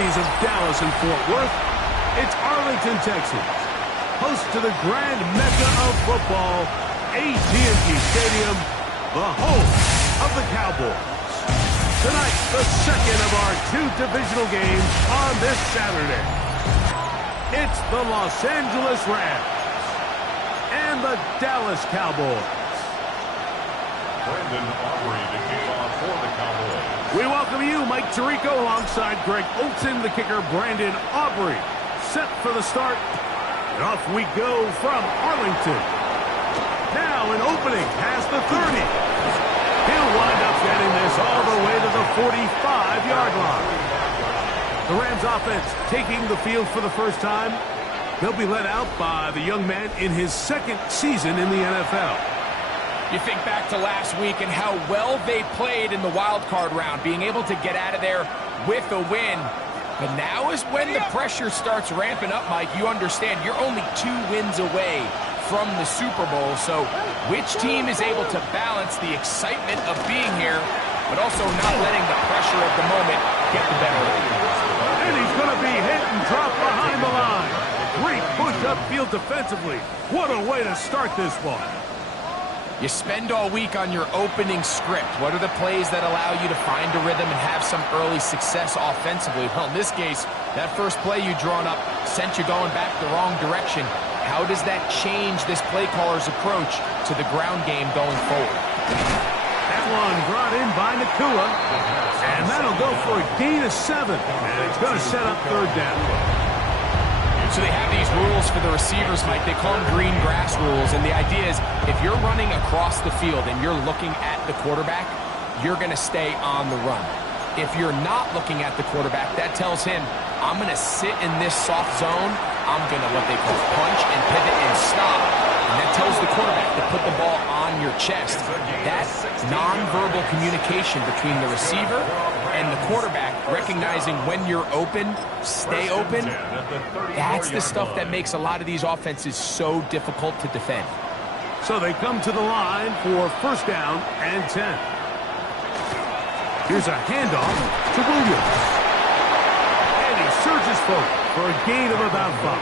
cities of Dallas and Fort Worth, it's Arlington, Texas, host to the grand mecca of football, AT&T Stadium, the home of the Cowboys. Tonight, the second of our 2 divisional games on this Saturday. It's the Los Angeles Rams and the Dallas Cowboys. Brandon Aubrey to kick off for the Cowboys. We welcome you, Mike Tirico, alongside Greg Olsen, the kicker, Brandon Aubrey. Set for the start, and off we go from Arlington. Now an opening past the 30. He'll wind up getting this all the way to the 45-yard line. The Rams offense taking the field for the first time. They'll be led out by the young man in his 2nd season in the NFL. You think back to last week and how well they played in the wild card round, being able to get out of there with a win. But now is when the pressure starts ramping up, Mike. You understand you're only 2 wins away from the Super Bowl. So which team is able to balance the excitement of being here, but also not letting the pressure of the moment get the better of you? And he's going to be hit and dropped behind the line. Great push upfield defensively. What a way to start this one. You spend all week on your opening script. What are the plays that allow you to find a rhythm and have some early success offensively? Well, in this case, that first play you drawn up sent you going back the wrong direction. How does that change this play caller's approach to the ground game going forward? That one brought in by Nakua, and that'll go for a gain of 7, and it's going to set up 3rd down. So they have these rules for the receivers, Mike. They call them green grass rules, and the idea is if you're running across the field and you're looking at the quarterback, you're going to stay on the run. If you're not looking at the quarterback, that tells him, I'm going to sit in this soft zone. I'm going to what they call punch and pivot and stop. And that tells the quarterback to put the ball on your chest. That nonverbal communication between the receiver and the quarterback, recognizing when you're open, stay open, that's the stuff that makes a lot of these offenses so difficult to defend. So they come to the line for 1st down and 10. Here's a handoff to Williams. And he surges forward for a gain of about 5.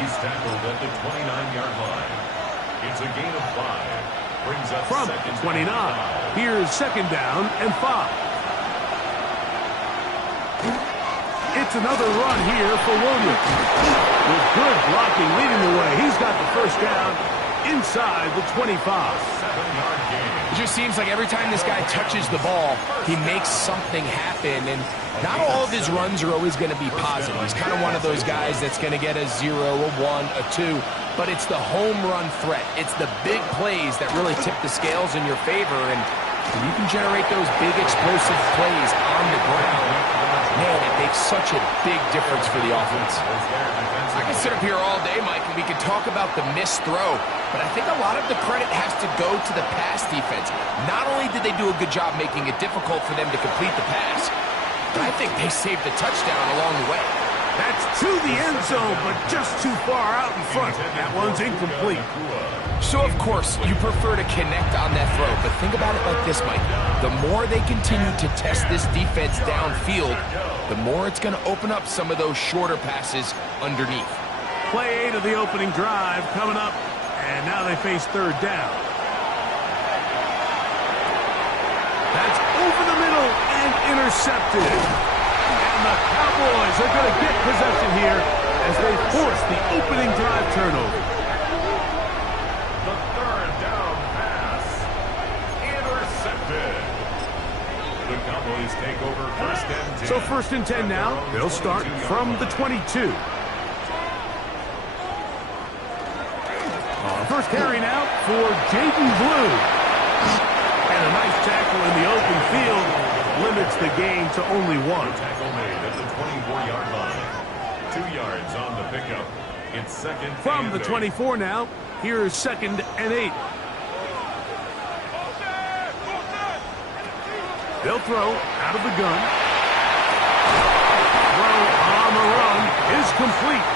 He's tackled at the 29-yard line. It's a gain of 5. Brings up from 29. Here's 2nd down and 5. It's another run here for Williams. With good blocking leading the way, he's got the 1st down inside the 25. 7-yard gain. It just seems like every time this guy touches the ball, he makes something happen, and not all of his runs are always going to be positive. He's kind of one of those guys that's going to get a 0, a 1, a 2, but it's the home run threat. It's the big plays that really tip the scales in your favor, and when you can generate those big explosive plays on the ground, man, it makes such a big difference for the offense. I can sit up here all day, Mike, and we can talk about the missed throw, but I think a lot of the credit has to go to the pass defense. Not only did they do a good job making it difficult for them to complete the pass, but I think they saved the touchdown along the way. That's to the end zone, but just too far out in front. That one's incomplete. So, of course, you prefer to connect on that throw, but think about it like this, Mike. The more they continue to test this defense downfield, the more it's going to open up some of those shorter passes underneath. Play 8 of the opening drive coming up, and now they face 3rd down. That's over the middle and intercepted. And the Cowboys are going to get possession here as they force the opening drive turnover. The 3rd down pass. Intercepted. The Cowboys take over 1st and 10. So 1st and 10 now. They'll start from the 22. First carry now for Jaden Blue. And a nice tackle in the open field limits the gain to only 1. Tackle made at the 24-yard line. 2 yards on the pickup. It's 2nd From the and 24 now, here's 2nd and 8. They'll throw out of the gun. Throw on the run is complete.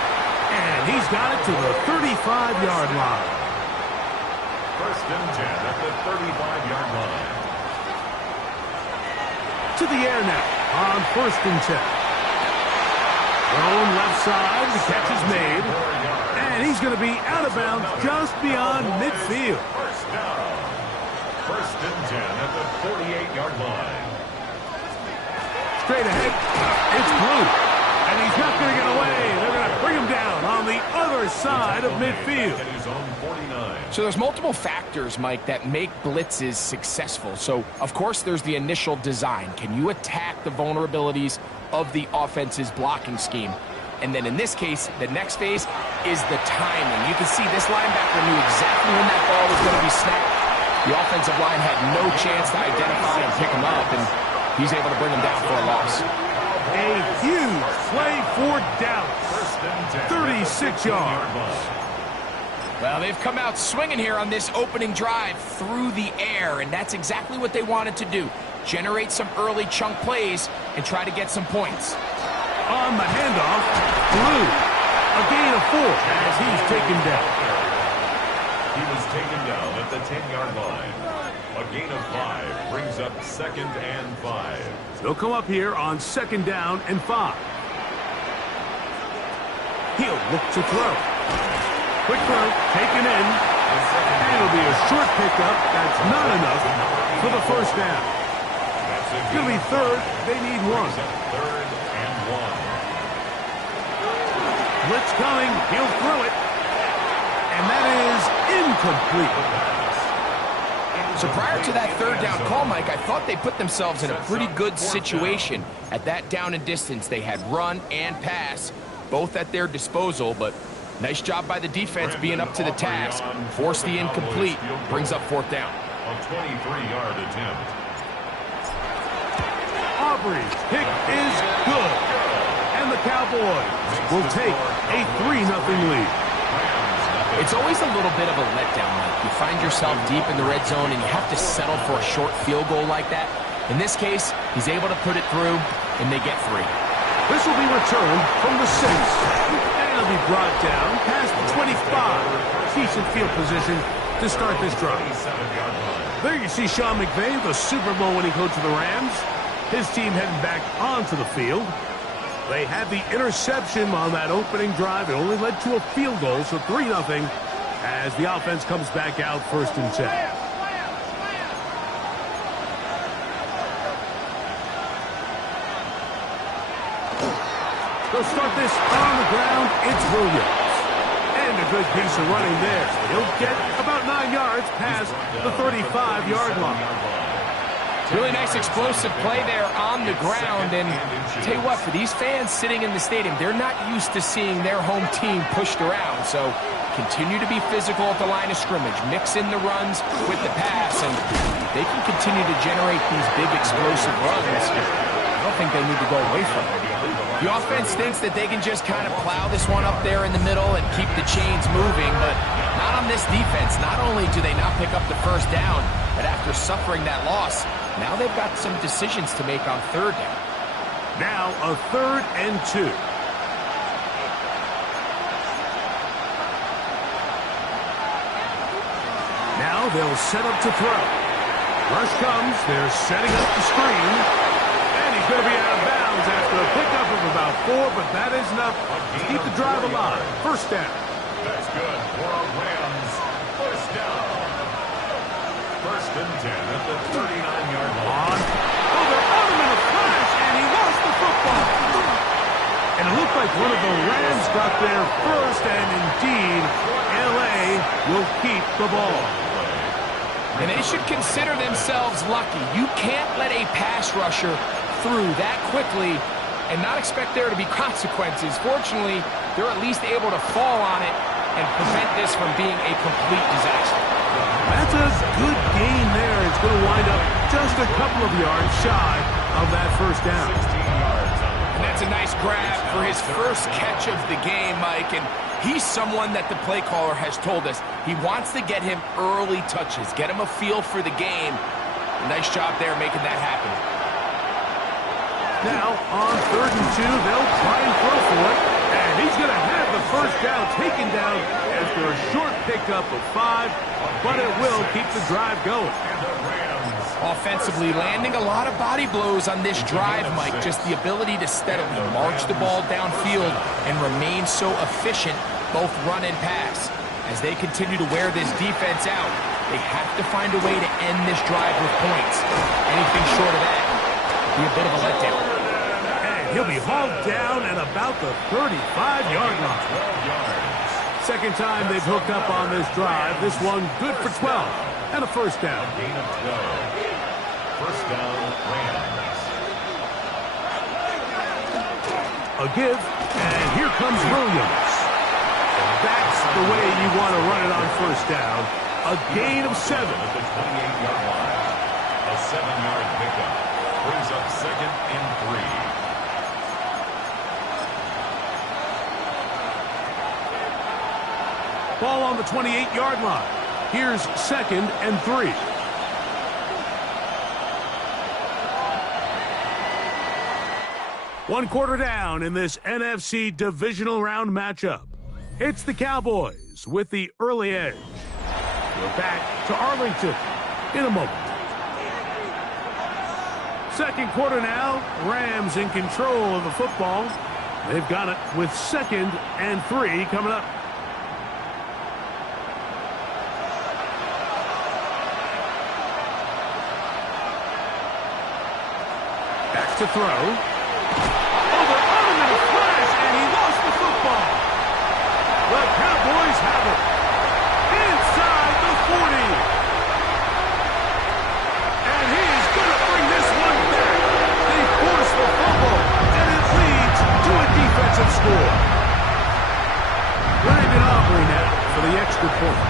And he's got it to the 35-yard line. 1st and 10 at the 35-yard line. To the air now. on 1st and 10. Thrown left side, the catch is made. And he's going to be out of bounds just beyond midfield. First down. 1st and 10 at the 48-yard line. Straight ahead, it's Blue. And he's not going to get away. They're going to bring him down on the other side of midfield. So there's multiple factors, Mike, that make blitzes successful. So, of course, there's the initial design. Can you attack the vulnerabilities of the offense's blocking scheme? And then in this case, the next phase is the timing. You can see this linebacker knew exactly when that ball was going to be snapped. The offensive line had no chance to identify and pick him up, and he's able to bring him down for a loss. A huge play for Dallas. 36 yards. Well, they've come out swinging here on this opening drive through the air, and that's exactly what they wanted to do. Generate some early chunk plays and try to get some points. On the handoff, Blue. A gain of 4 as he's taken down. He was taken down at the 10-yard line. A gain of 5 brings up 2nd and 5. They'll come up here on 2nd down and 5. He'll look to throw. Quick throw, taken in. And it'll be a short pickup. That's not enough for the 1st down. It's going to be 3rd. They need 1. 3rd and 1. Blitz coming. He'll throw it. And that is incomplete. So prior to that 3rd down call, Mike, I thought they put themselves in a pretty good situation. At that down and distance, they had run and pass, both at their disposal, but nice job by the defense being up to the task. Force the incomplete, brings up 4th down. A 23-yard attempt. Aubrey's kick is good. And the Cowboys will take a 3-0 lead. It's always a little bit of a letdown, Mike. You find yourself deep in the red zone and you have to settle for a short field goal like that. In this case, he's able to put it through, and they get 3. This will be returned from the 6. And it'll be brought down past the 25. Decent field position to start this drive. There you see Sean McVay, the Super Bowl winning coach of the Rams. His team heading back onto the field. They had the interception on that opening drive. It only led to a field goal, so 3-0 as the offense comes back out 1st and 10. They'll start this on the ground. It's Williams. And a good piece of running there. He'll get about 9 yards past the 35-yard line. Really nice explosive play there on the ground, and tell you what, for these fans sitting in the stadium, they're not used to seeing their home team pushed around, so continue to be physical at the line of scrimmage, mix in the runs with the pass, and they can continue to generate these big explosive runs. I don't think they need to go away from it. The offense thinks that they can just kind of plow this one up there in the middle and keep the chains moving, but not on this defense. Not only do they not pick up the 1st down, but after suffering that loss, now they've got some decisions to make on 3rd down. Now a 3rd and 2. Now they'll set up to throw. Rush comes. They're setting up the screen. And he's going to be out of bounds after a pickup of about 4, but that is enough to keep the drive alive. 1st down. That's good for a Rams 1st down. 1st and 10 at the 39-yard line. Oh, they're on him in a flash, and he lost the football. And it looked like one of the Rams got there first, and indeed, L.A. will keep the ball. And they should consider themselves lucky. You can't let a pass rusher through that quickly and not expect there to be consequences. Fortunately, they're at least able to fall on it and prevent this from being a complete disaster. That's a good gain there. It's going to wind up just a couple of yards shy of that 1st down. 16 yards. And that's a nice grab for his first catch of the game, Mike. And he's someone that the play caller has told us he wants to get him early touches, get him a feel for the game. Nice job there making that happen. Now on 3rd and 2, they'll try and throw for it. And he's going to have the 1st down taken down after a short pickup of 5. But it will keep the drive going. And the Rams Offensively, landing a lot of body blows on this drive, Mike. Just the ability to steadily march the ball downfield and remain so efficient, both run and pass. As they continue to wear this defense out, they have to find a way to end this drive with points. Anything short of that would be a bit of a letdown. And he'll be hauled down at about the 35-yard line. Second time they've hooked up on this drive. This one good for 12 and a first down. Gain of 12. First down, Rams. A give, and here comes Williams. That's the way you want to run it on first down. A gain of 7. At the 28-yard line. A 7-yard pickup. Brings up second and 3. Ball on the 28-yard line. Here's second and 3. One quarter down in this NFC Divisional Round matchup. It's the Cowboys with the early edge. We're back to Arlington in a moment. Second quarter now. Rams in control of the football. They've got it with second and 3 coming up. Back to throw. The Cowboys have it inside the 40. And he's going to bring this one back. They force the fumble, and it leads to a defensive score. Brandon Aubrey now for the extra point.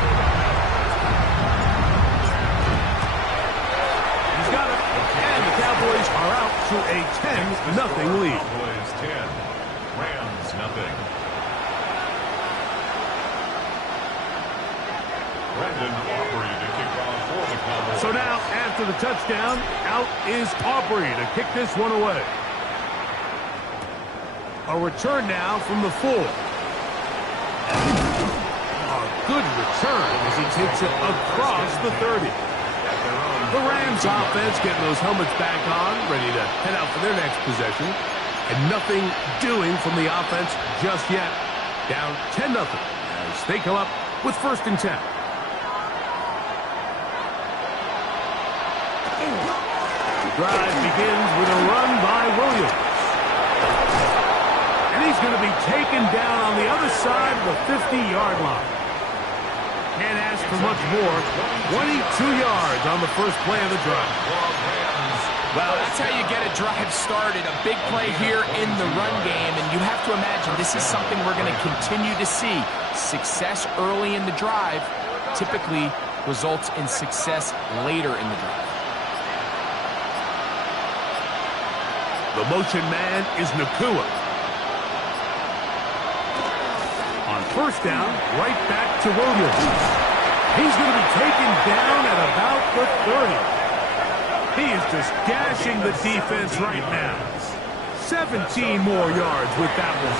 He's got it, and the Cowboys are out to a 10-0 lead. Cowboys 10, Rams nothing. So now, after the touchdown, out is Aubrey to kick this one away. A return now from the 4. A good return as he takes it across the 30. The Rams offense getting those helmets back on, ready to head out for their next possession. And nothing doing from the offense just yet. Down 10-0 as they come up with first and 10. Drive begins with a run by Williams. And he's going to be taken down on the other side of the 50-yard line. Can't ask for much more. 22 yards on the first play of the drive. Well, that's how you get a drive started. A big play here in the run game. And you have to imagine this is something we're going to continue to see. Success early in the drive typically results in success later in the drive. The motion man is Nakua. On first down, right back to Williams. He's going to be taken down at about the 30. He is just gashing the defense right now. 17 more yards with that one.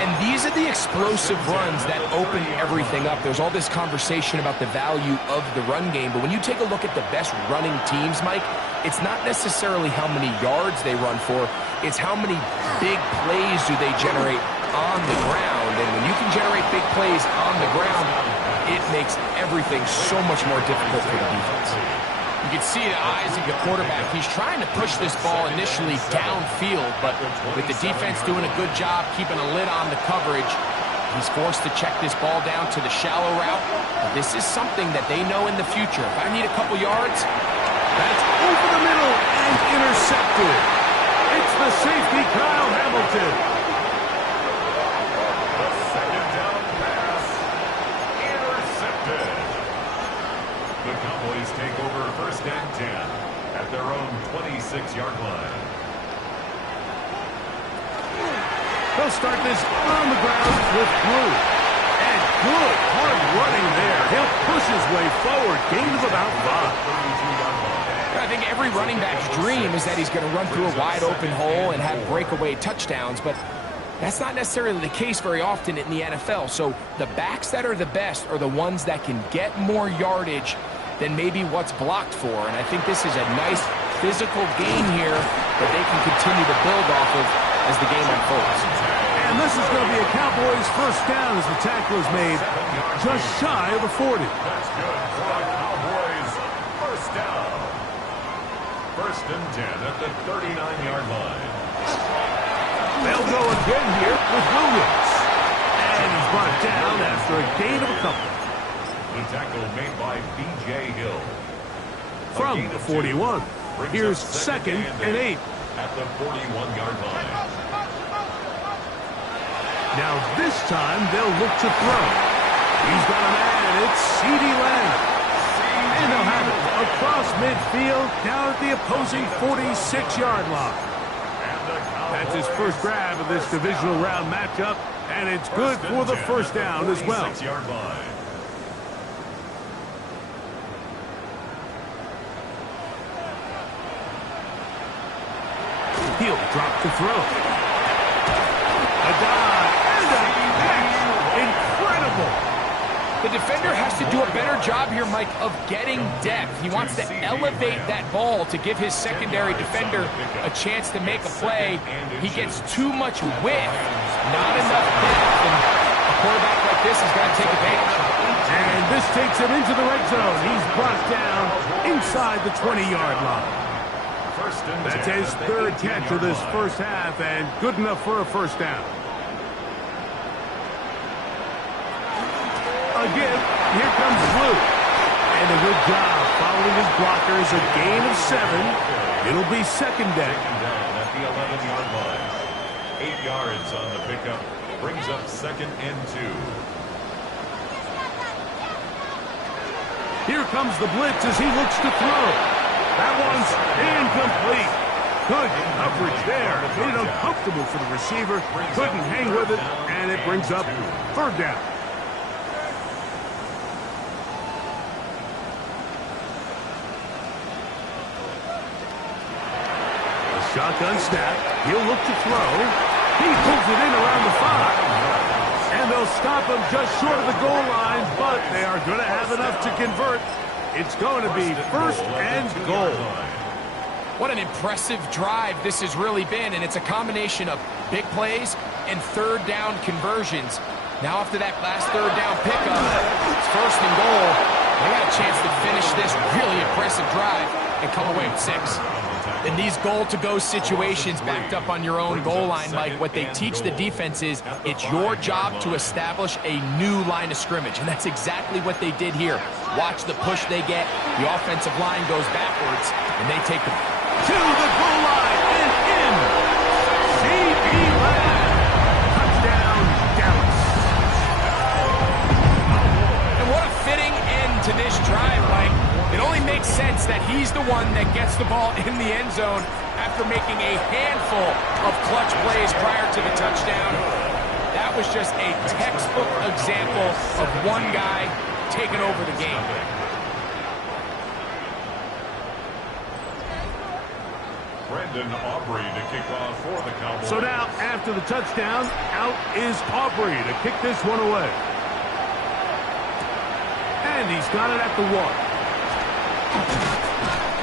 And these are the explosive runs that open everything up. There's all this conversation about the value of the run game, but when you take a look at the best running teams, Mike, it's not necessarily how many yards they run for, it's how many big plays do they generate on the ground. And when you can generate big plays on the ground, it makes everything so much more difficult for the defense. You can see the eyes of the quarterback. He's trying to push this ball initially downfield, but with the defense doing a good job keeping a lid on the coverage, he's forced to check this ball down to the shallow route. But this is something that they know in the future. If I need a couple yards, that's over the middle and intercepted. It's the safety, Kyle Hamilton. The second down pass intercepted. The Cowboys take over first and 10 at their own 26-yard line. They'll start this on the ground with Blue. And good hard running there. He'll push his way forward. Gain of about 5. I think every running back's dream is that he's going to run through a wide open hole and have breakaway touchdowns, but that's not necessarily the case very often in the NFL. So the backs that are the best are the ones that can get more yardage than maybe what's blocked for. And I think this is a nice physical gain here that they can continue to build off of as the game unfolds. And this is going to be a Cowboys first down as the tackle is made just shy of the 40. That's good for the Cowboys. First down. First and 10 at the 39-yard line. They'll go again here with Williams. And he's brought down after a gain of a couple. The tackle made by B.J. Hill. From the 41. Here's second and 8. At the 41-yard line. Now this time they'll look to throw. He's got a man. It's C.D. Lamb. And they'll have it across midfield down at the opposing 46-yard line. That's his first grab of this divisional round matchup, and it's good for the first down as well. He'll drop to throw. A dive and a catch. Incredible. The defender has to do a better job here, Mike, of getting depth. He wants to elevate that ball to give his secondary defender a chance to make a play. He gets too much width, not enough depth. And a quarterback like this is going to take advantage. And this takes him into the red zone. He's brought down inside the 20-yard line. That's his third catch of this first half, and good enough for a first down. Again, here comes Blue. And a good job following his blockers, a gain of 7. It'll be second down. At the 11-yard line. 8 yards on the pickup. Brings up second and 2. Here comes the blitz as he looks to throw. That one's incomplete. Good coverage there. Made it uncomfortable for the receiver. Couldn't hang with it, and it brings up third down. Shotgun snap. He'll look to throw. He pulls it in around the 5. And they'll stop him just short of the goal line, but they are going to have enough to convert. It's going to be first and goal. What an impressive drive this has really been, and it's a combination of big plays and third down conversions. Now after that last third down pickup, it's first and goal. They got a chance to finish this really impressive drive and come away with 6. In these goal-to-go situations backed up on your own goal line, Mike, what they teach the defense is it's your job to establish a new line of scrimmage, and that's exactly what they did here. Watch the push they get. The offensive line goes backwards, and they take them to the goal line and in. C.D. Lamb. Touchdown, Dallas. And what a fitting end to this drive, Mike. It only makes sense that he's the one that gets the ball in the end zone after making a handful of clutch plays prior to the touchdown. That was just a textbook example of one guy taking over the game. Brendan Aubrey to kick off for the Cowboys. So now, after the touchdown, out is Aubrey to kick this one away. And he's got it at the 1.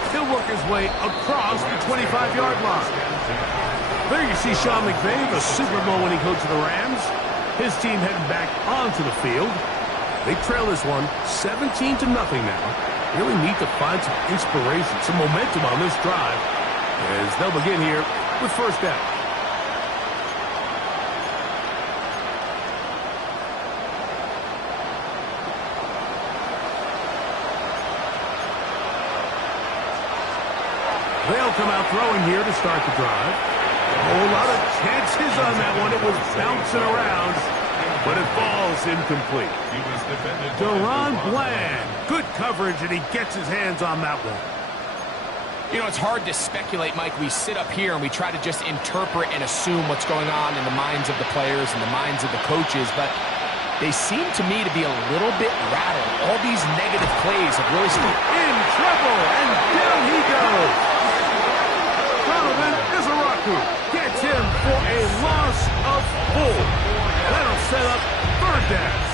He'll work his way across the 25-yard line. There you see Sean McVay, the Super Bowl winning coach of the Rams. His team heading back onto the field. They trail this one 17-0 now. Really need to find some inspiration, some momentum on this drive as they'll begin here with first down. They'll come out throwing here to start the drive. A whole lot of chances on that one. It was bouncing around, but it falls incomplete. Deron Bland, good coverage, and he gets his hands on that one. You know, it's hard to speculate, Mike. We sit up here and we try to just interpret and assume what's going on in the minds of the players and the minds of the coaches, but they seem to me to be a little bit rattled. All these negative plays have really started. In trouble, and down he goes. Donovan Izaraku gets him for a loss of 4. That'll set up third down.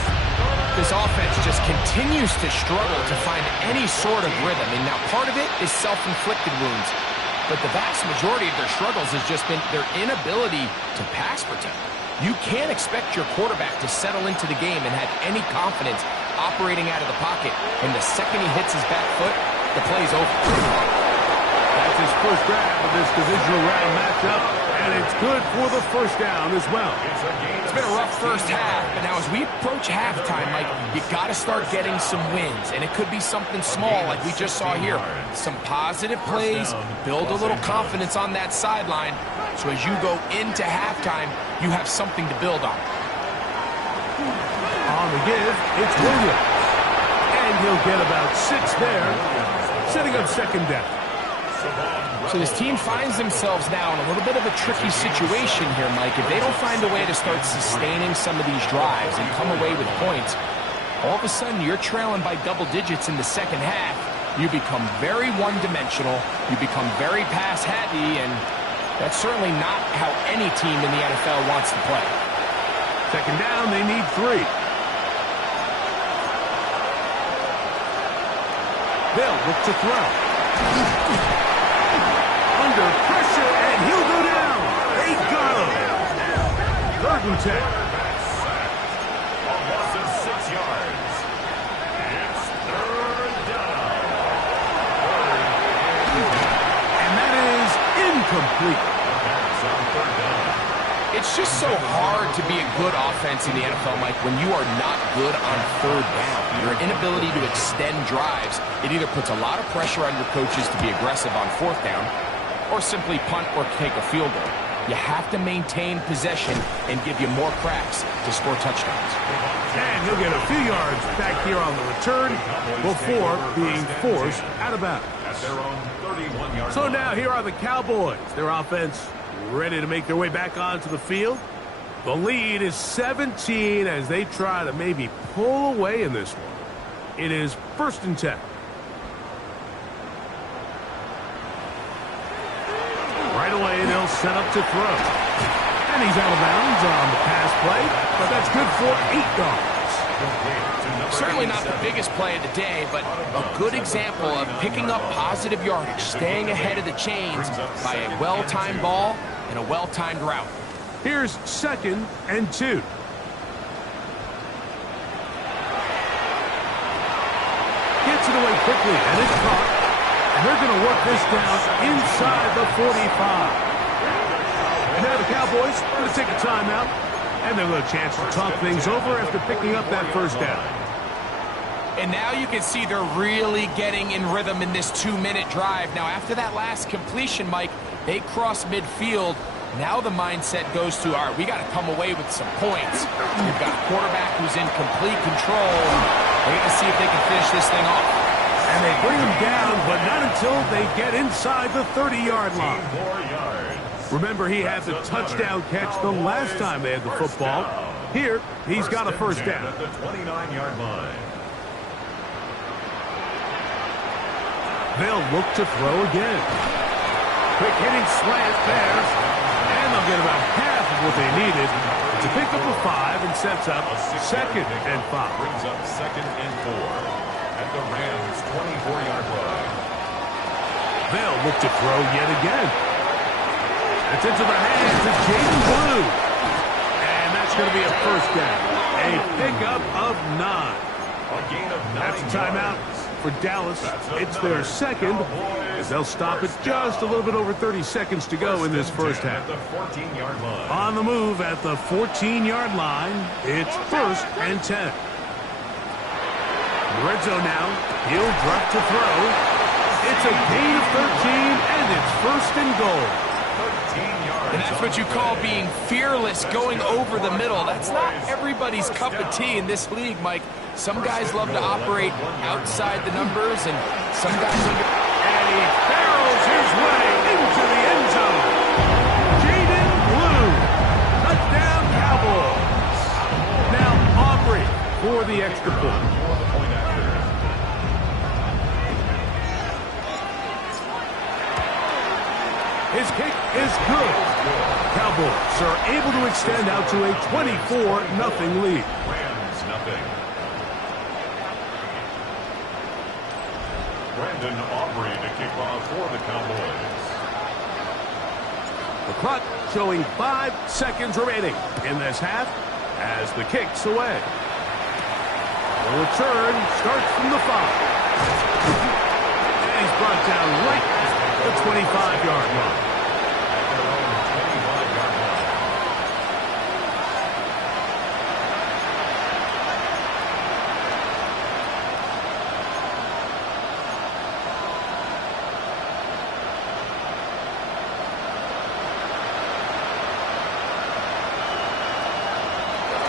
this offense just continues to struggle to find any sort of rhythm. And now part of it is self-inflicted wounds. But the vast majority of their struggles has just been their inability to pass protect. You can't expect your quarterback to settle into the game and have any confidence operating out of the pocket. And the second he hits his back foot, the play's over. That's his first grab of this divisional round matchup, and it's good for the first down as well. It's been a rough first half, but now as we approach halftime, Mike, you got to start getting some wins, and it could be something small like we just saw here. Some positive plays, build a little confidence on that sideline, so as you go into halftime, you have something to build on. On the give, it's Williams, and he'll get about 6 there, setting up second down. So this team finds themselves now in a little bit of a tricky situation here, Mike. If they don't find a way to start sustaining some of these drives and come away with points, all of a sudden you're trailing by double digits in the second half. You become very one-dimensional. You become very pass-heavy, and that's certainly not how any team in the NFL wants to play. Second down, they need 3. They'll look to throw. Under pressure, and he'll go down. They got him. 3rd and 10. A loss of 6 yards. It's 3rd down. And that is incomplete. That's on 3rd down. It's just so hard to be a good offense in the NFL, Mike, when you are not good on 3rd down. Your inability to extend drives, it either puts a lot of pressure on your coaches to be aggressive on 4th down, or simply punt or take a field goal. You have to maintain possession and give you more cracks to score touchdowns. And he'll get a few yards back here on the return before being forced out of bounds. At their own 31-yard So line. now here are the Cowboys. Their offense ready to make their way back onto the field. The lead is 17 as they try to maybe pull away in this one. It is 1st and 10. Right away, they'll set up to throw. And he's out of bounds on the pass play, but that's good for 8 yards. Certainly not the biggest play of the day, but a good example of picking up positive yardage, staying ahead of the chains by a well-timed ball and a well-timed route. Here's 2nd and 2. Gets it away quickly, and it's caught. And they're going to work this down inside the 45. And now the Cowboys are going to take a timeout, and they'll have a chance to talk things over after picking up that first down. And now you can see they're really getting in rhythm in this 2-minute drive. Now, after that last completion, Mike, they cross midfield. Now the mindset goes to, all right, we got to come away with some points. We've got a quarterback who's in complete control. They're going to see if they can finish this thing off. And they bring him down, but not until they get inside the 30-yard line. 4 yards. Remember, he had the touchdown catch the last time they had the football. Here, he's got a first down. At the 29-yard line. They'll look to throw again. Quick hitting slant there. And they'll get about half of what they needed to pick up a 5 and sets up 2nd and 5. Brings up 2nd and 4. At the Rams' 24-yard line. They'll look to throw yet again. It's into the hands of Jaden Blue. And that's going to be a first down. A pickup of 9. A gain of 9 That's a timeout for Dallas. It's their 2nd, as they'll stop it just a little bit over 30 seconds to go in this first half. At the 14-yard line. On the move at the 14-yard line, it's 1st and 10. Red zone now. He'll drop to throw. It's a gain of 13, and it's 1st and goal. 13 yards. And that's what you call being fearless, going over the middle. That's not everybody's cup of tea in this league, Mike. Some guys love to operate outside the numbers, and some guys under. And he barrels his way into the end zone. Jaden Blue. Touchdown, Cowboys. Now Aubrey for the extra point. His kick is good. Cowboys are able to extend out to a 24-0 lead. Rams 0. Brandon Aubrey to kick off for the Cowboys. The clock showing 5 seconds remaining in this half as the kick's away. The return starts from the 5. And he's brought down right at the 25-yard line. At their own 25-yard line.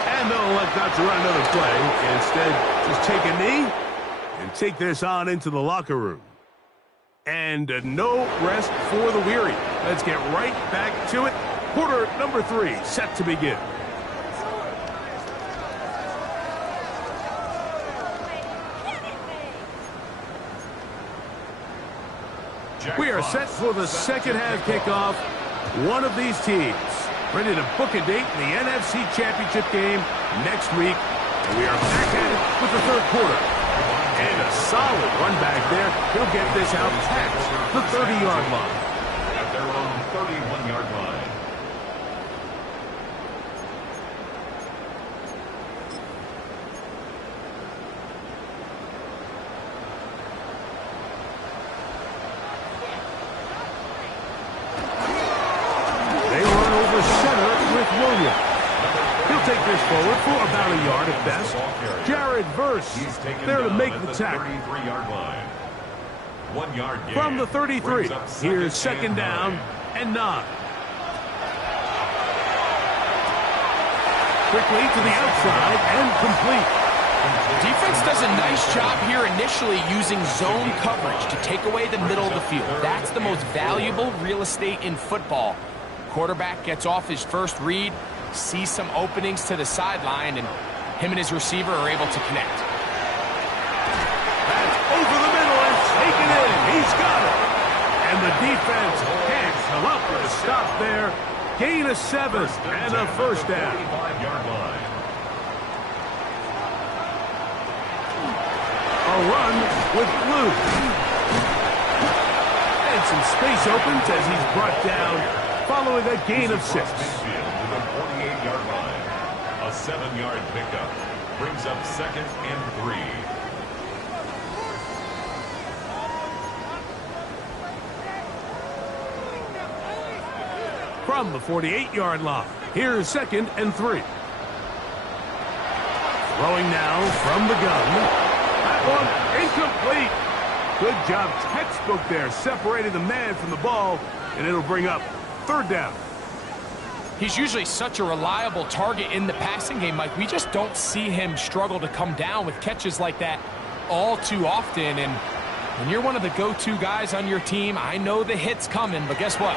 And they'll elect not to run another play. Instead, just take a knee and take this on into the locker room. And no rest for the weary. Let's get right back to it. Quarter number 3 set to begin. We are set for the second half kickoff. One of these teams ready to book a date in the NFC Championship game next week. And we are back at it with the third quarter. And a solid run back there. He'll get this out past the 30-yard line. At their own 31-yard line. They run over center with Williams. He'll take this forward for about a yard at best. Jared Verse there to make the tackle. 33-yard line. 1 yard gain. From the 33, here's second down and 9. Quickly to the outside and complete. Defense does a nice job here initially using zone coverage to take away the middle of the field. That's the most valuable real estate in football. Quarterback gets off his first read, sees some openings to the sideline, and him and his receiver are able to connect. That's over the middle and taken in. He's got it. And the defense can't come up with a stop there. Gain of 7 and a first down. 45-yard line. A run with Blue. And some space opens as he's brought down following a gain of 6. Midfield to the 48-yard line. A 7-yard pickup brings up second and 3. From the 48-yard line, here's second and 3. Throwing now from the gun. That one incomplete. Good job, textbook there, separating the man from the ball, and it'll bring up third down. He's usually such a reliable target in the passing game, Mike. We just don't see him struggle to come down with catches like that all too often. And when you're one of the go-to guys on your team, I know the hit's coming, but guess what?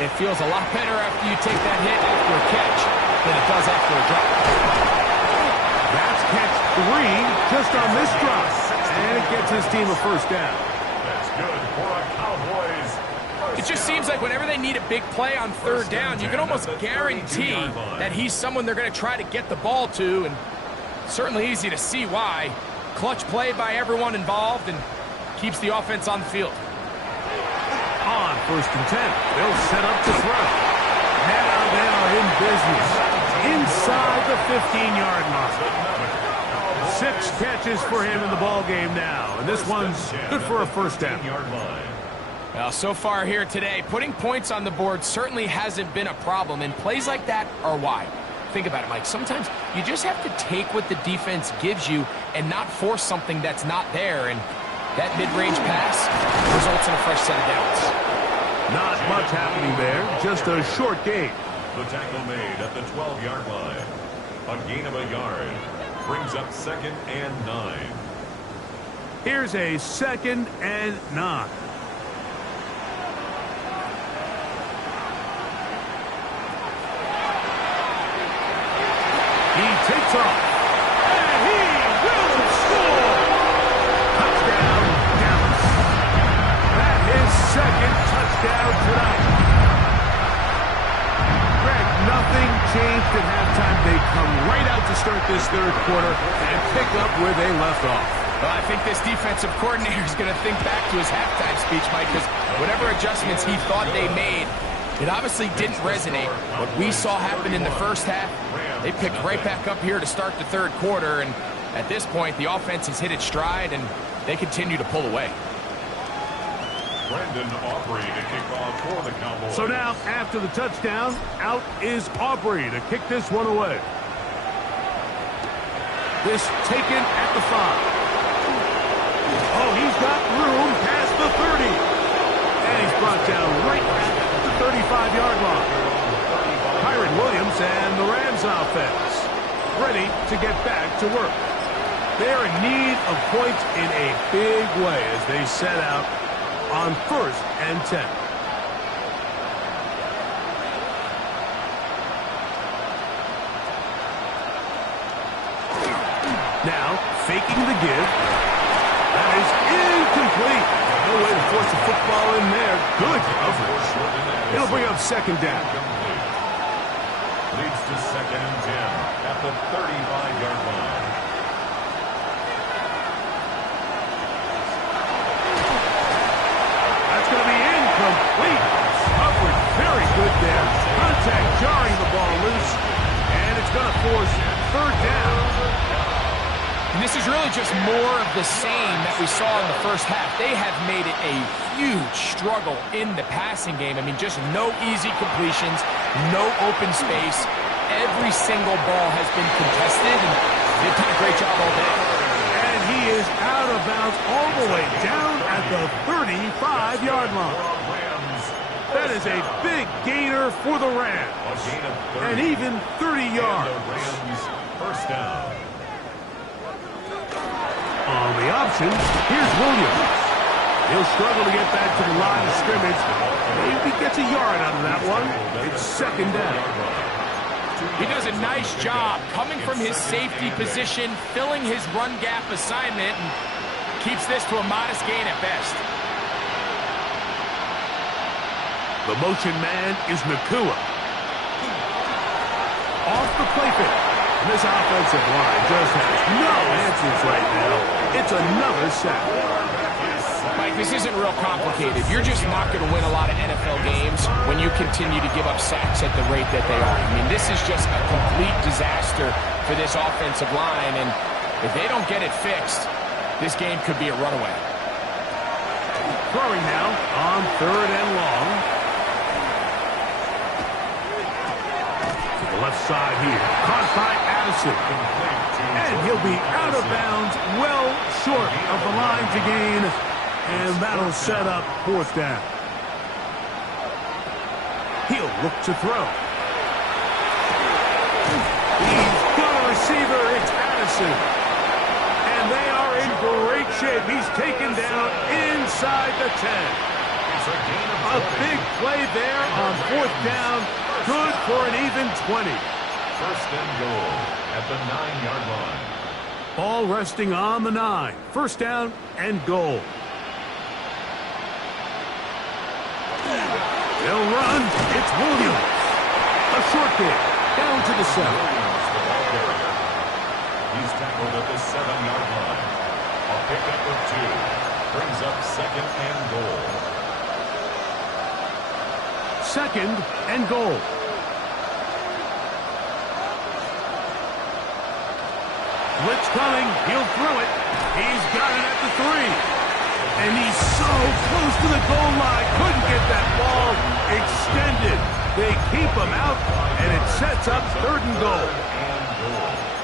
It feels a lot better after you take that hit after a catch than it does after a drop. That's catch 3 just on this drop. And it gets his team a first down. That's good for a Cowboys. It just seems like whenever they need a big play on third down, you can almost guarantee that he's someone they're going to try to get the ball to, and certainly easy to see why. Clutch play by everyone involved and keeps the offense on the field. On first and 10, they'll set up to throw. Now they are in business inside the 15-yard line. 6 catches for him in the ball game now, and this one's good for a first down. Well, so far here today, putting points on the board certainly hasn't been a problem, and plays like that are why. Think about it, Mike. Sometimes you just have to take what the defense gives you and not force something that's not there, and that mid-range pass results in a fresh set of downs. Not much happening there, just a short gain. The tackle made at the 12-yard line. A gain of a yard brings up second and 9. Here's a second and 9. He takes off, and he will score! Touchdown, Dallas. That is second touchdown tonight. Greg, nothing changed at halftime. They come right out to start this third quarter and pick up where they left off. Well, I think this defensive coordinator is going to think back to his halftime speech, Mike, because whatever adjustments he thought they made, it obviously didn't resonate. What we saw happen in the first half, they picked right back up here to start the third quarter, and at this point, the offense has hit its stride, and they continue to pull away. Brandon Aubrey to kick off for the Cowboys. So now, after the touchdown, out is Aubrey to kick this one away. This taken at the 5. Oh, he's got room past the 30. And he's brought down right at the 35-yard line. Kyron Williams and the Rams offense ready to get back to work. They're in need of points in a big way as they set out on 1st and 10. Now, faking the give. That is incomplete. No way to force the football in there. Good coverage. It'll bring up 2nd down. Leads to 2nd and 10 at the 35-yard line. That's going to be incomplete. Coverage very good there. Contact jarring the ball loose. And it's going to force 3rd down. And this is really just more of the same that we saw in the first half. They have made it a huge struggle in the passing game. I mean, just no easy completions, no open space. Every single ball has been contested, and they've done a great job all day. And he is out of bounds all the way down at the 35-yard line. That is a big gainer for the Rams. And even 30 yards. First down. On the option, here's Williams. He'll struggle to get back to the line of scrimmage. Maybe gets a yard out of that one. It's 2nd down. He does a nice job coming from his safety position, filling his run gap assignment, and keeps this to a modest gain at best. The motion man is Nakua. Off the play fake. This offensive line just has no answers right now. It's another sack. Mike, this isn't real complicated. You're just not going to win a lot of NFL games when you continue to give up sacks at the rate that they are. I mean, this is just a complete disaster for this offensive line, and if they don't get it fixed, this game could be a runaway. Throwing now on 3rd and long. To the left side here. Caught by Addison. And he'll be out of bounds, well short of the line to gain. And that'll set up 4th down. He'll look to throw. He's got a receiver. It's Addison. And they are in great shape. He's taken down inside the 10. A big play there on 4th down. Good for an even 20. 1st and goal at the 9-yard line. Ball resting on the 9. 1st down and goal. They'll run. It's Williams. A short kick down to the 7. He's tackled at the 7-yard line. A pickup of 2. Brings up 2nd and goal. 2nd and goal. Blitz coming. He'll throw it. He's got it at the 3. And he's so close to the goal line. Couldn't get that ball extended. They keep him out, and it sets up 3rd and goal.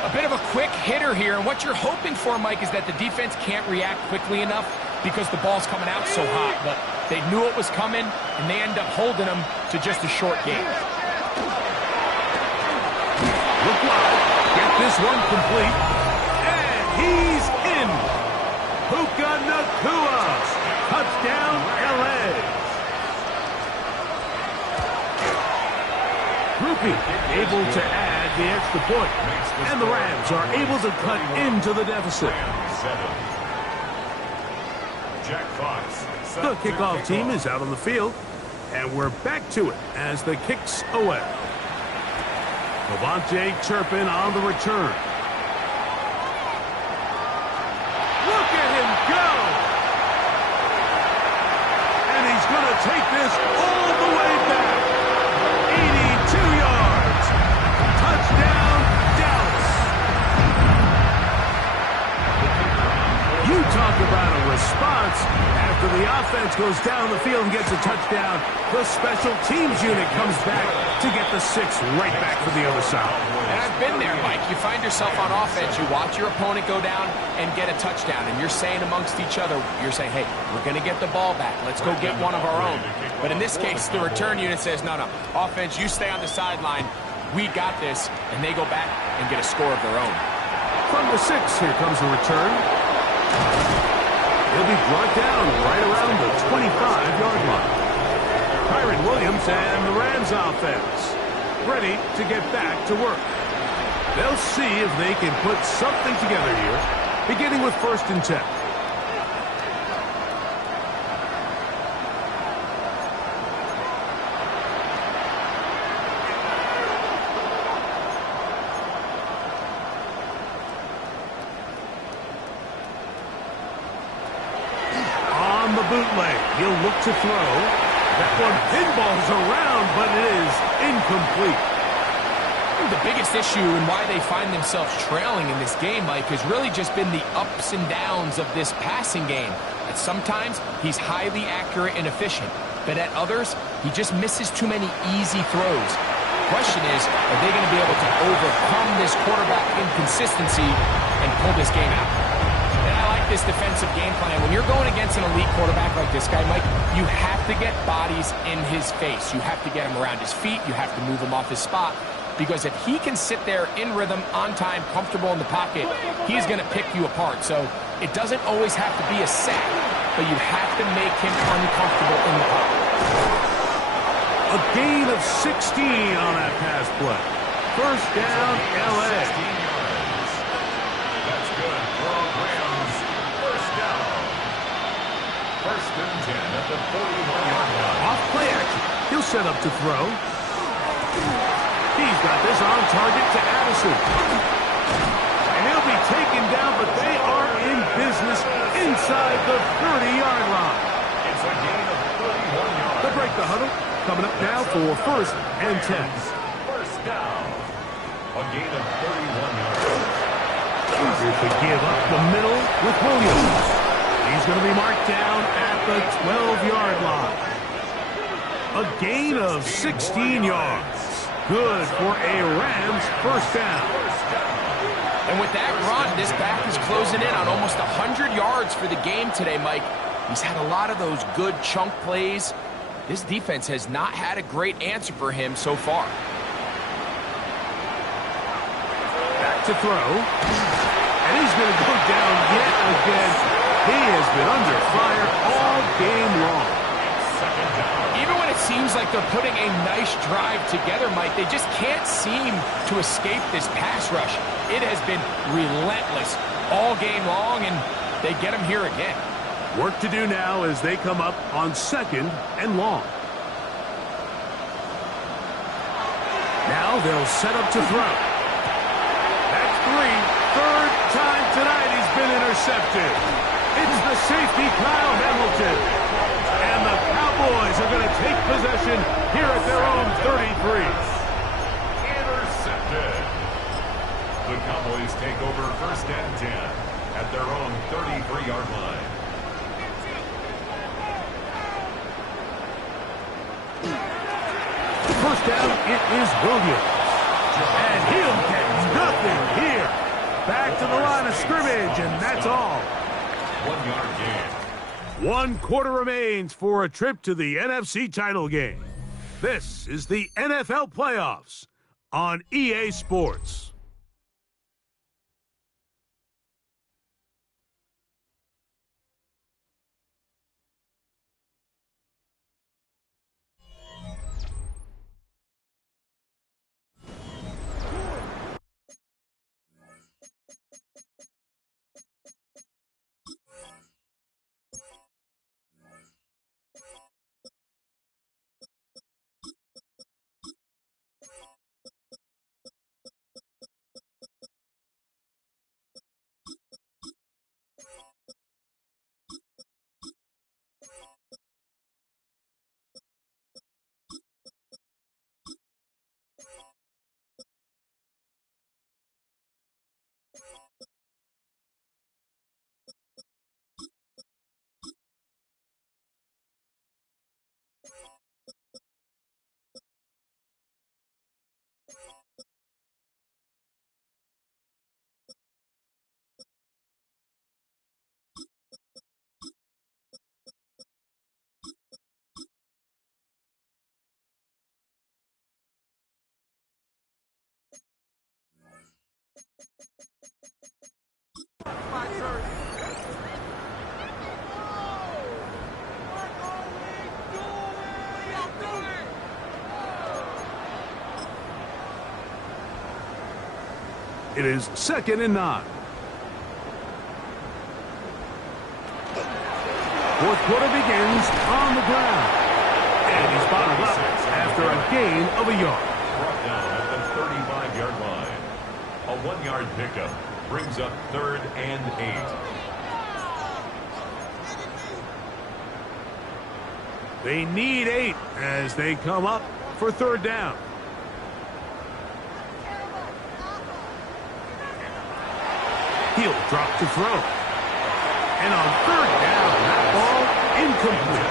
A bit of a quick hitter here, and what you're hoping for, Mike, is that the defense can't react quickly enough because the ball's coming out so hot. But they knew it was coming, and they end up holding them to just a short game. Look wide. Get this one complete. And he's in. Puka Nakua. Touchdown, L.A. Groupie able to add the extra point. And the Rams are able to cut into the deficit. Jack Fox. The kickoff team is out on the field. And we're back to it as the kick's away. Levante Turpin on the return. Look take this all the way back. 82 yards. Touchdown, Dallas. You talk about a response. After the offense goes down the field and gets a touchdown, the special teams unit comes back to get the 6 right back for the other side. And I've been there, Mike. You find yourself on offense, you watch your opponent go down and get a touchdown, and you're saying amongst each other, you're saying, hey, we're going to get the ball back. Let's go get one of our own. But in this case, the return unit says, no, offense, you stay on the sideline. We got this, and they go back and get a score of their own. From the 6, here comes the return. He'll be brought down right around the 25-yard line. Kyron Williams and the Rams offense ready to get back to work. They'll see if they can put something together here, beginning with 1st and 10. Bootleg. He'll look to throw. That one pinballs around, but it is incomplete. The biggest issue and why they find themselves trailing in this game, Mike, has really just been the ups and downs of this passing game. At sometimes, he's highly accurate and efficient, but at others, he just misses too many easy throws. The question is, are they going to be able to overcome this quarterback inconsistency and pull this game out? This defensive game plan. When you're going against an elite quarterback like this guy, Mike, you have to get bodies in his face. You have to get him around his feet. You have to move him off his spot. Because if he can sit there in rhythm, on time, comfortable in the pocket, he's going to pick you apart. So it doesn't always have to be a sack, but you have to make him uncomfortable in the pocket. A gain of 16 on that pass play. 1st down, L.A. That's good for Rams. 1st down. 1st and 10 at the 41-yard line. Off play action. He'll set up to throw. He's got this on target to Addison. And he'll be taken down, but they are in business inside the 30-yard line. It's a gain of 31 yards. They'll break the huddle. Coming up now for 1st and 10. 1st down. A gain of 31 yards. Eager to give up the middle with Williams. He's going to be marked down at the 12-yard line. A gain of 16 yards. Good for a Rams 1st down. And with that run, this back is closing in on almost 100 yards for the game today, Mike. He's had a lot of those good chunk plays. This defense has not had a great answer for him so far. Back to throw. And he's going to go down yet again. He has been under fire all game long. Even when it seems like they're putting a nice drive together, Mike, they just can't seem to escape this pass rush. It has been relentless all game long, and they get him here again. Work to do now as they come up on 2nd and long. Now they'll set up to throw. That's 3. 3rd time tonight he's been intercepted. It's the safety, Kyle Hamilton. And the Cowboys are going to take possession here at their own 33. Intercepted. The Cowboys take over 1st and 10 at their own 33-yard line. First down, it is Williams. And he'll get nothing here. Back to the line of scrimmage, and that's all. 1-yard gain. 1 quarter remains for a trip to the NFC title game. This is the NFL Playoffs on EA Sports. It is 2nd and 9. Fourth quarter begins on the ground. And he's bottled up after a gain of a yard. Brought down at the 35-yard line. A 1-yard pickup brings up 3rd and 8. They need 8 as they come up for 3rd down. He'll drop to throw. And on 3rd down, that ball incomplete.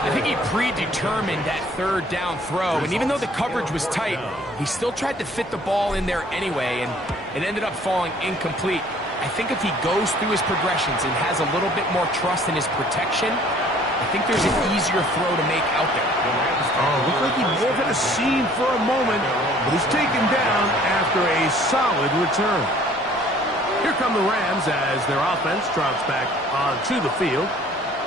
I think he predetermined that 3rd down throw, and even though the coverage was tight, he still tried to fit the ball in there anyway, and it ended up falling incomplete. I think if he goes through his progressions and has a little bit more trust in his protection, I think there's an easier throw to make out there. Oh, looked like he may have hit a seam for a moment, but he's taken down after a solid return. Here come the Rams as their offense trots back onto the field.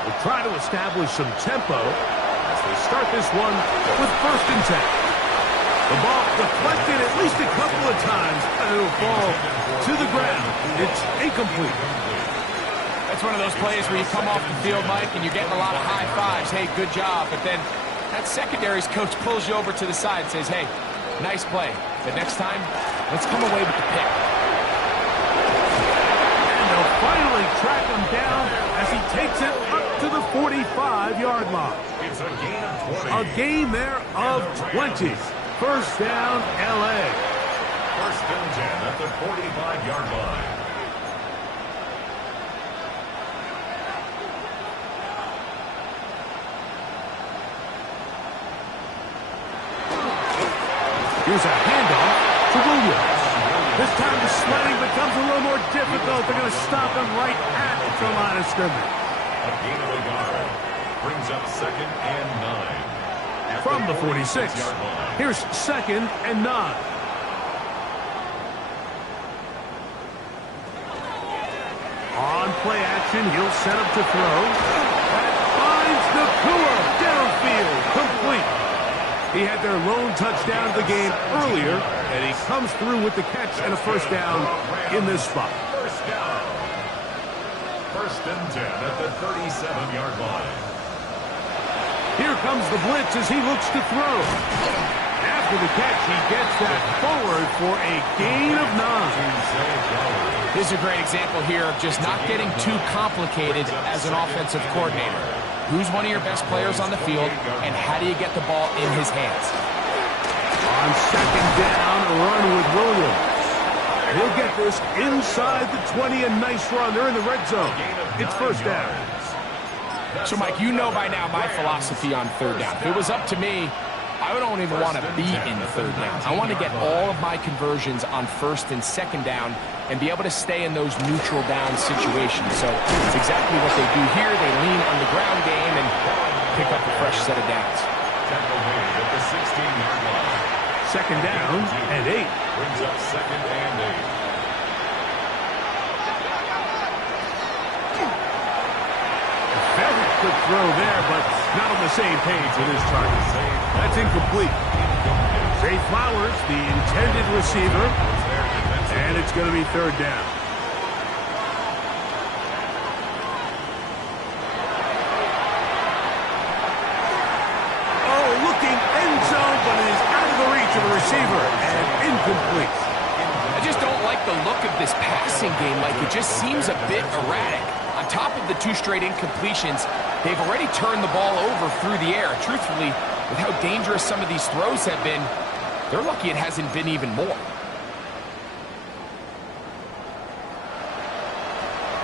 They'll try to establish some tempo as they start this one with 1st and 10. The ball deflected at least a couple of times, and it'll fall to the ground. It's incomplete. That's one of those plays where you come off the field, Mike, and you're getting a lot of high fives. Hey, good job. But then that secondary's coach pulls you over to the side and says, hey, nice play. But next time, let's come away with the pick. And they'll finally track him down as he takes it up to the 45-yard line. It's a gain of 20. A gain there of 20. 1st down, L.A. 1st and 10 at the 45-yard line. Here's a handoff to Williams. This time the sledding becomes a little more difficult. They're going to stop him right at the line of scrimmage. A gain of a yard brings up 2nd and 9. From the 46, here's 2nd and 9. On play action, he'll set up to throw. That finds Nakua downfield, complete. He had their lone touchdown of the game earlier, and he comes through with the catch and a 1st down in this spot. 1st down. 1st and 10 at the 37-yard line. Here comes the blitz as he looks to throw. After the catch, he gets that forward for a gain of 9. This is a great example here of just not getting too complicated as an offensive coordinator. Who's one of your best players on the field, and how do you get the ball in his hands? On 2nd down, a run with Williams. He'll get this inside the 20, a nice run. They're in the red zone. It's 1st down. So, Mike, you know by now my philosophy on 3rd down. If it was up to me, I don't even want to be in 3rd down. I want to get all of my conversions on 1st and 2nd down and be able to stay in those neutral down situations. So it's exactly what they do here. They lean on the ground game and pick up a fresh set of downs. Tackle made at the 16-yard line. 2nd down and 8. Brings up 2nd and 8. Very good throw there, but not on the same page with his target. That's incomplete. Zay Flowers, the intended receiver, and it's going to be 3rd down. Oh, looking end zone, but it is out of the reach of the receiver, and incomplete. I just don't like the look of this passing game. Like, it just seems a bit erratic. On top of the 2 straight incompletions, they've already turned the ball over through the air. Truthfully, with how dangerous some of these throws have been, they're lucky it hasn't been even more.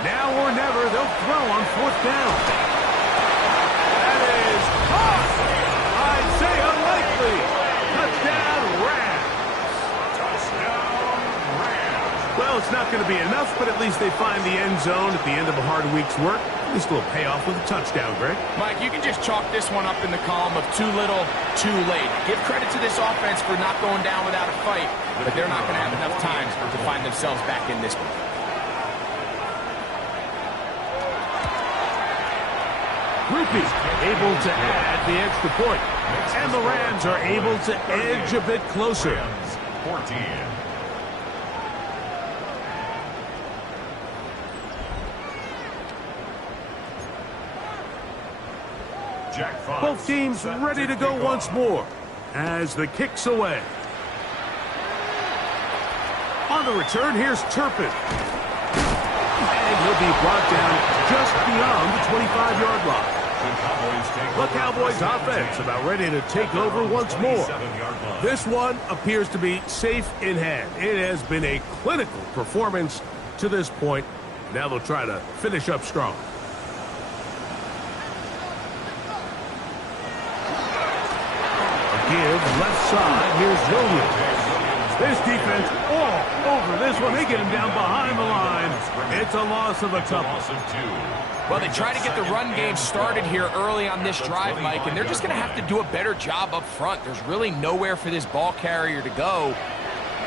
Now or never, they'll throw on 4th down. That is caught. I'd say unlikely. Touchdown, Rams. Well, it's not going to be enough, but at least they find the end zone at the end of a hard week's work. At least a little payoff with a touchdown, Greg. Mike, you can just chalk this one up in the column of too little, too late. Give credit to this offense for not going down without a fight, but they're not going to have enough time to find themselves back in this one. Rupi able to add the extra point. And the Rams are able to edge a bit closer. 14. Both teams ready to go once more as the kick's away. On the return, here's Turpin. And he'll be brought down just beyond the 25-yard line. The Cowboys offense about ready to take over once more. This one appears to be safe in hand. It has been a clinical performance to this point. Now they'll try to finish up strong. Give left side. Here's Williams. This defense all over this one. They get him down behind the line. It's a loss of a couple. Well, they try to get the run game started here early on this drive, Mike, and they're just going to have to do a better job up front. There's really nowhere for this ball carrier to go.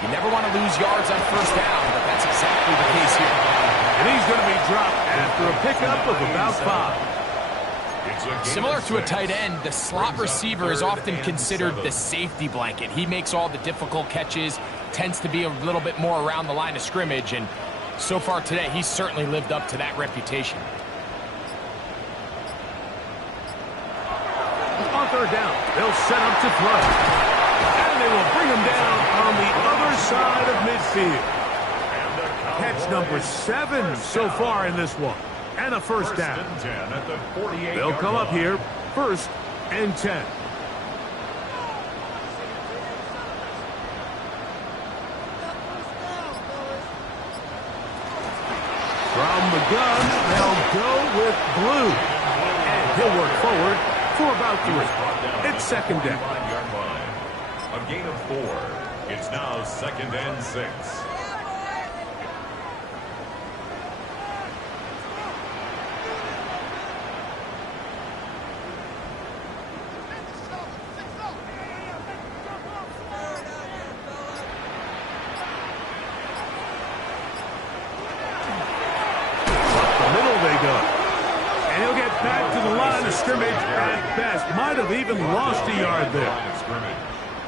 You never want to lose yards on first down, but that's exactly the case here. And he's going to be dropped after a pickup of about 5. Similar to a tight end, the slot receiver is often considered the safety blanket. He makes all the difficult catches, tends to be a little bit more around the line of scrimmage, and so far today, he's certainly lived up to that reputation. On third down, they'll set up to throw. And they will bring him down on the other side of midfield. Catch number 7 so far in this one. And a first down. They'll come up here, 1st and 10. From the gun, they'll go with Blue. And he'll work forward for about 3. It's 2nd down. A gain of 4. It's now 2nd and 6. Might have even lost a yard there.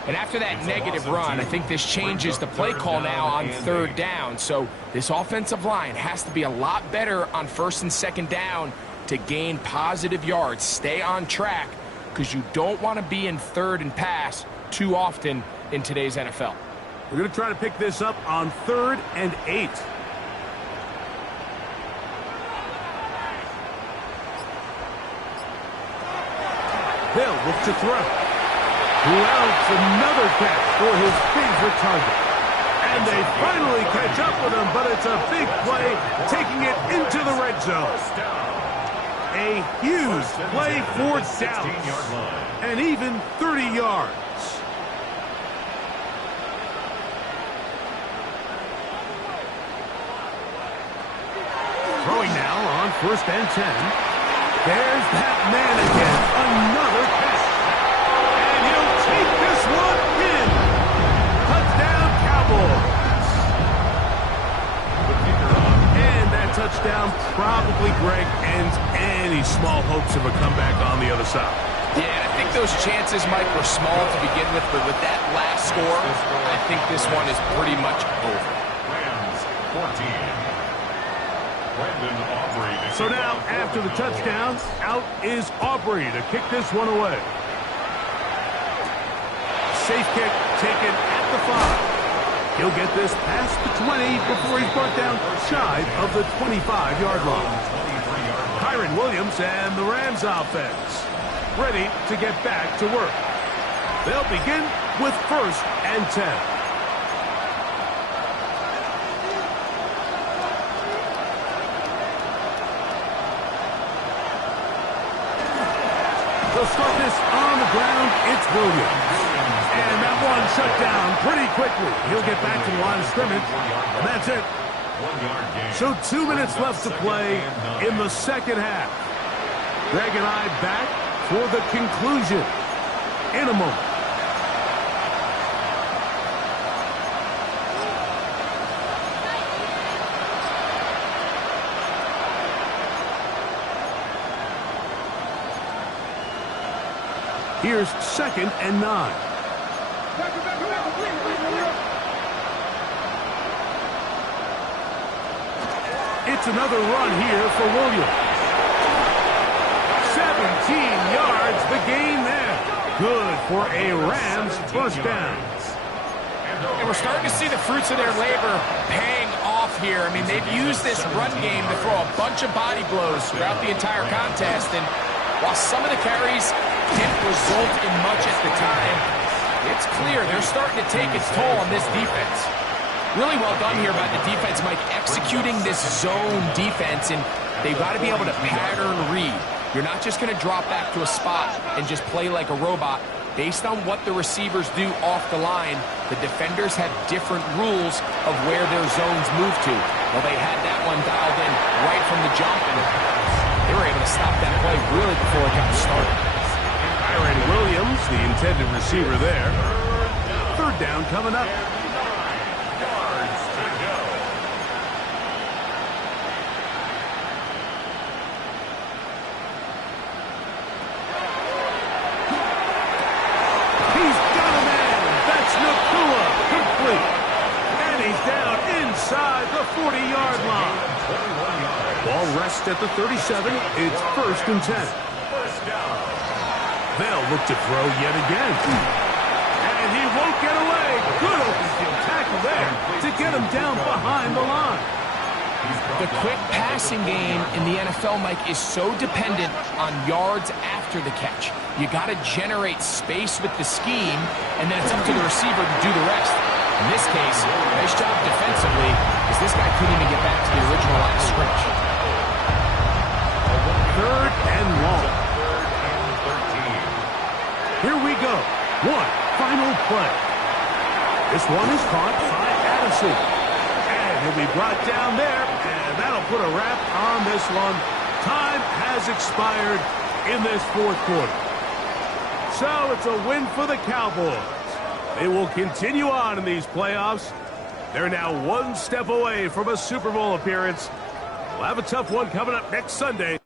And after that negative run, I think this changes the play call now on 3rd down. So this offensive line has to be a lot better on 1st and 2nd down to gain positive yards. Stay on track because you don't want to be in 3rd and pass too often in today's NFL. We're going to try to pick this up on 3rd and 8. Hill looks to throw. Louds another catch for his favorite target. And they finally catch up with him, but it's a big play, taking it into the red zone. A huge play for Dallas. And even 30 yards. Throwing now on 1st and 10. There's that man again. Another catch. And he'll take this one in. Touchdown, Cowboys. And that touchdown probably, Greg, ends any small hopes of a comeback on the other side. Yeah, I think those chances, Mike, were small to begin with, but with that last score, I think this one is pretty much over. Rams 14. So now, after the touchdown, out is Aubrey to kick this one away. Safe kick taken at the 5. He'll get this past the 20 before he's brought down shy of the 25-yard line. Kyron Williams and the Rams offense ready to get back to work. They'll begin with 1st and 10. They'll start this on the ground. It's Williams. And that one shut down pretty quickly. He'll get back to the line of scrimmage. And that's it. So 2 minutes left to play in the 2nd half. Greg and I back for the conclusion in a moment. Here's 2nd and 9. It's another run here for Williams. yards, the gain there. Good for a Rams first down. And we're starting to see the fruits of their labor paying off here. I mean, they've used this run game to throw a bunch of body blows throughout the entire contest. And while some of the carries didn't result in much at the time, it's clear they're starting to take its toll on this defense. Really well done here by the defense, Mike, executing this zone defense, and they've got to be able to pattern read. You're not just going to drop back to a spot and just play like a robot. Based on what the receivers do off the line, the defenders have different rules of where their zones move to. Well, they had that one dialed in right from the jump, and they were able to stop that play really before it got started. Aaron Williams, the intended receiver there. Third down coming up. Inside the 40-yard line. Ball rests at the 37. It's 1st and 10. They'll look to throw yet again. And he won't get away. Good open field tackle there to get him down behind the line. The quick passing game in the NFL, Mike, is so dependent on yards after the catch. You got to generate space with the scheme, and then it's up to the receiver to do the rest. In this case, nice job defensively, as this guy couldn't even get back to the original line of scrimmage. 3rd and long. Here we go. One final play. This one is caught by Addison. And he'll be brought down there, and that'll put a wrap on this one. Time has expired in this 4th quarter. So it's a win for the Cowboys. They will continue on in these playoffs. They're now one step away from a Super Bowl appearance. We'll have a tough one coming up next Sunday.